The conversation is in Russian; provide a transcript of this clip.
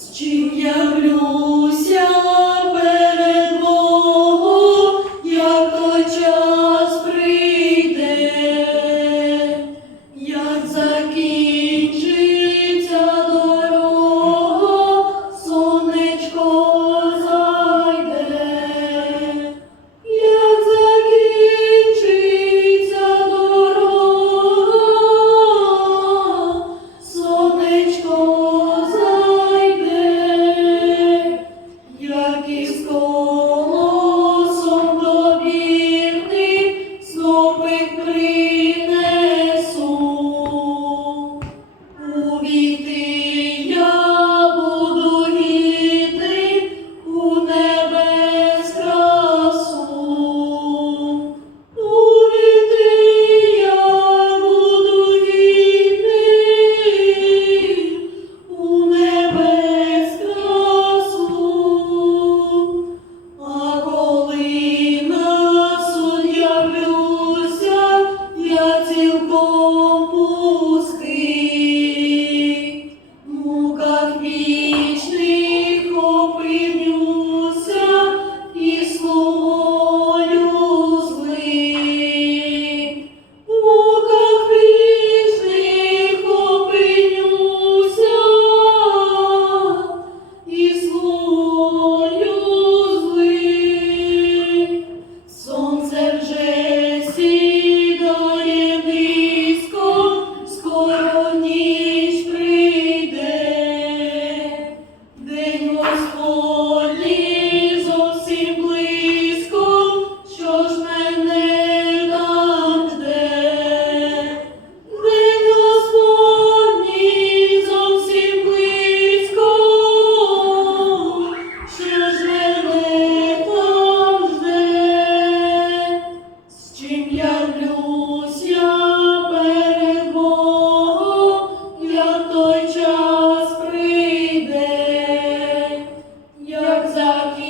З чим явлюся перед Dios por you're your exalted.